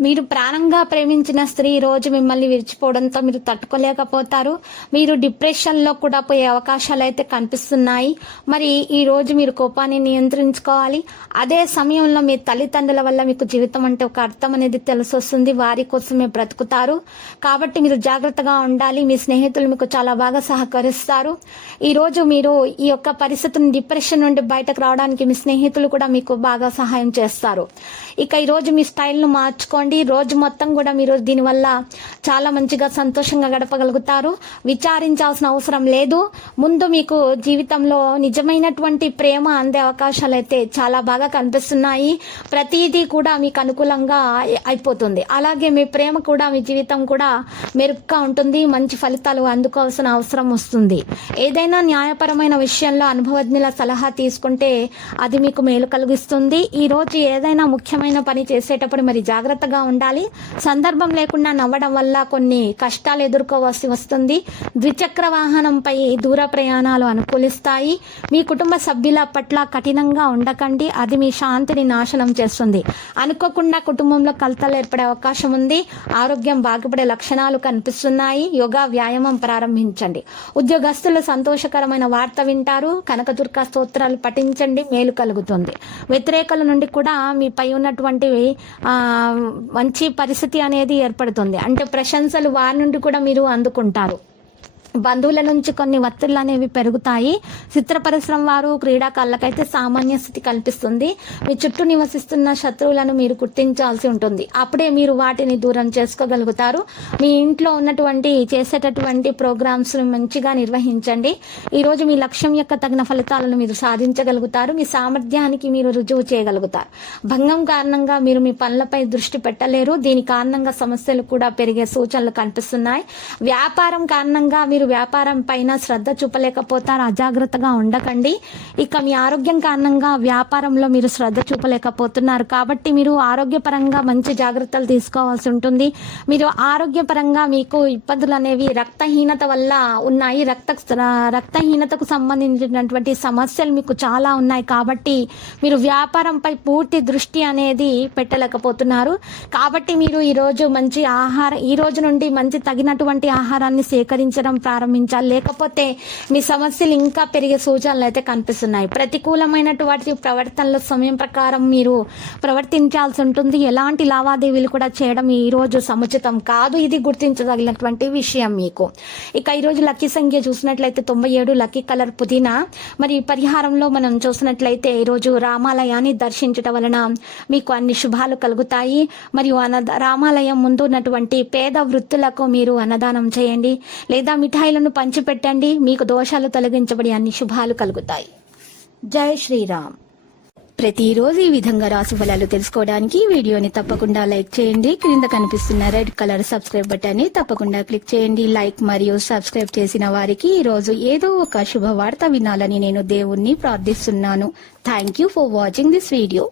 మీరు ప్రాణంగా ప్రేమించిన స్త్రీ ఈ రోజు మిమ్మల్ని విడిచిపోవడంతో మీరు తట్టుకోలేకపోతారు. మీరు డిప్రెషన్లో కూడా పోయే అవకాశాలు అయితే కనిపిస్తున్నాయి. మరి ఈ రోజు మీరు కోపాన్ని నియంత్రించుకోవాలి. అదే సమయంలో మీ తల్లిదండ్రుల వల్ల మీకు జీవితం అంటే ఒక అర్థం అనేది తెలిసొస్తుంది. వారి కోసమే బ్రతుకుతారు. కాబట్టి మీరు జాగ్రత్తగా ఉండాలి. మీ స్నేహితులు మీకు చాలా బాగా సహకరిస్తారు. ఈరోజు మీరు ఈ యొక్క పరిస్థితిని డిప్రెషన్ నుండి బయటకు రావడానికి మీ స్నేహితులు కూడా మీకు బాగా సహాయం చేస్తారు. ఇక ఈరోజు మీ స్టైల్ను మార్చుకోండి. రోజు మొత్తం కూడా మీరు దీనివల్ల చాలా మంచిగా సంతోషంగా గడపగలుగుతారు. విచారించాల్సిన అవసరం లేదు. ముందు మీకు జీవితంలో నిజమైనటువంటి ప్రేమ అందే అవకాశాలు అయితే చాలా బాగా కనిపిస్తున్నాయి. ప్రతిదీ కూడా మీకు అనుకూలంగా అయిపోతుంది. అలాగే మీ ప్రేమ కూడా మీ జీవితం కూడా మెరుగ్గా ఉంటుంది. మంచి ఫలితాలు అందుకోవాల్సిన అవసరం వస్తుంది. ఏదైనా న్యాయపరమైన విషయంలో అనుభవజ్ఞుల సలహా తీసుకుంటే అది మీకు మేలు కలిగిస్తుంది. ఈ రోజు ఏదైనా ముఖ్యమైన పని చేసేటప్పుడు మరి జాగ్రత్తగా ఉండాలి. సందర్భం లేకుండా నవ్వడం వల్ల కొన్ని కష్టాలు ఎదుర్కోవాల్సి వస్తుంది. ద్విచక్ర వాహనంపై దూర ప్రయాణాలు అనుకూలిస్తాయి. మీ కుటుంబ సభ్యుల పట్ల కఠినంగా ఉండకండి. అది మీ శాంతిని నాశనం చేస్తుంది. అనుకోకుండా కుటుంబంలో కలతలు ఏర్పడే అవకాశం ఉంది. ఆరోగ్యం బాగుపడే లక్షణాలు కనిపిస్తున్నాయి. యోగా వ్యాయామం ప్రారంభించండి. ఉద్యోగస్తులు సంతోషకరమైన వార్త వింటారు. కనకదుర్గ స్తోత్రాలు పఠించండి. మేలు కలుగుతుంది. వ్యతిరేకల నుండి కూడా మీపై ఉన్నటువంటి మంచి పరిస్థితి అనేది ఏర్పడుతుంది. అంటే ప్రశంసలు వారి నుండి కూడా మీరు అందుకుంటారు. బంధువుల నుంచి కొన్ని ఒత్తిళ్ళు అనేవి పెరుగుతాయి. చిత్ర పరిశ్రమ వారు క్రీడాకారులకైతే సామాన్య స్థితి కల్పిస్తుంది. మీ చుట్టూ నివసిస్తున్న శత్రువులను మీరు గుర్తించాల్సి ఉంటుంది. అప్పుడే మీరు వాటిని దూరం చేసుకోగలుగుతారు. మీ ఇంట్లో ఉన్నటువంటి చేసేటటువంటి ప్రోగ్రామ్స్ మంచిగా నిర్వహించండి. ఈరోజు మీ లక్ష్యం యొక్క తగిన ఫలితాలను మీరు సాధించగలుగుతారు. మీ సామర్థ్యానికి మీరు రుజువు చేయగలుగుతారు. భంగం కారణంగా మీరు మీ పనులపై దృష్టి పెట్టలేరు. దీని కారణంగా సమస్యలు కూడా పెరిగే సూచనలు కనిపిస్తున్నాయి. వ్యాపారం కారణంగా మీరు మీరు వ్యాపారం పైన శ్రద్ధ చూపలేకపోతారు అజాగ్రత్తగా ఉండకండి. ఇక మీ ఆరోగ్యం కారణంగా వ్యాపారంలో మీరు శ్రద్ధ చూపలేకపోతున్నారు. కాబట్టి మీరు ఆరోగ్యపరంగా మంచి జాగ్రత్తలు తీసుకోవాల్సి ఉంటుంది. మీరు ఆరోగ్యపరంగా మీకు ఇబ్బందులు అనేవి రక్తహీనత వల్ల ఉన్నాయి. రక్త రక్తహీనతకు సంబంధించినటువంటి సమస్యలు మీకు చాలా ఉన్నాయి. కాబట్టి మీరు వ్యాపారంపై పూర్తి దృష్టి అనేది పెట్టలేకపోతున్నారు. కాబట్టి మీరు ఈరోజు మంచి ఆహారం ఈ రోజు నుండి మంచి తగినటువంటి ఆహారాన్ని సేకరించడం ప్రారంభించాలి. లేకపోతే మీ సమస్యలు ఇంకా పెరిగే సూచనలు అయితే కనిపిస్తున్నాయి. ప్రతికూలమైనటువంటి ప్రవర్తనలో సమయం ప్రకారం మీరు ప్రవర్తించాల్సి ఉంటుంది. ఎలాంటి లావాదేవీలు కూడా చేయడం ఈ రోజు సముచితం కాదు. ఇది గుర్తించదగినటువంటి విషయం మీకు. ఇక ఈ రోజు లక్కీ సంఖ్య చూసినట్లయితే తొంభై ఏడు లక్కీ కలర్ పుదీనా. మరి పరిహారంలో మనం చూసినట్లయితే ఈ రోజు రామాలయాన్ని దర్శించడం వలన మీకు అన్ని శుభాలు కలుగుతాయి. మరియు అన్నద రామాలయం ముందు ఉన్నటువంటి పేద వృత్తులకు మీరు అన్నదానం చేయండి. లేదా మిఠాయి మిఠాయిలను పంచిపెట్టండి. మీకు దోషాలు తొలగించబడి అన్ని శుభాలు కలుగుతాయి. జై శ్రీరామ్. ప్రతిరోజు ఈ విధంగా రాశి ఫలాలు తెలుసుకోవడానికి వీడియోని తప్పకుండా లైక్ చేయండి. క్రింద కనిపిస్తున్న రెడ్ కలర్ సబ్స్క్రైబ్ బటన్ని తప్పకుండా క్లిక్ చేయండి. లైక్ మరియు సబ్స్క్రైబ్ చేసిన వారికి ఈ రోజు ఏదో ఒక శుభవార్త వినాలని నేను దేవుణ్ణి ప్రార్థిస్తున్నాను. Thank you for watching this video